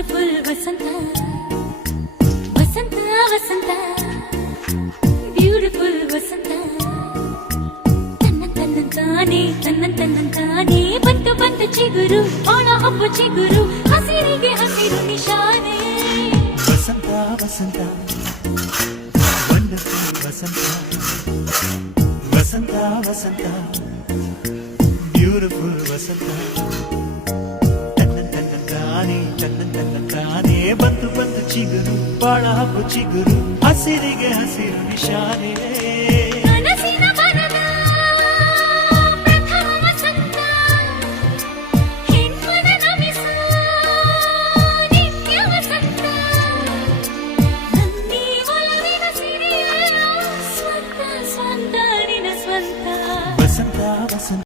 beautiful ವಸಂತ ವಸಂತ ವಸಂತ beautiful ವಸಂತ ತನ್ನಂತಾನೆ ಬಂತು ಬಂತು ಚಿಗುರು ಬಾಳ ಹಬ್ಬ ಚಿಗುರು ಹಸಿರಿಗೆ ಹಸಿರು ನಿಶಾನೆ ವಸಂತ ವಸಂತ ವಂಡರ್ಫುಲ್ ವಸಂತ ವಸಂತ ವಸಂತ ಬ್ಯೂಟಿಫುಲ್ ವಸಂತ ತನ್ನಂತಾನೆ ಬಂತು ಬಂತು ಚಿಗುರು ಬಾಳ ಹಬ್ಬ ಚಿಗುರು ಹಸಿರಿಗೆ ಹಸಿರು ನಿಶಾನೆ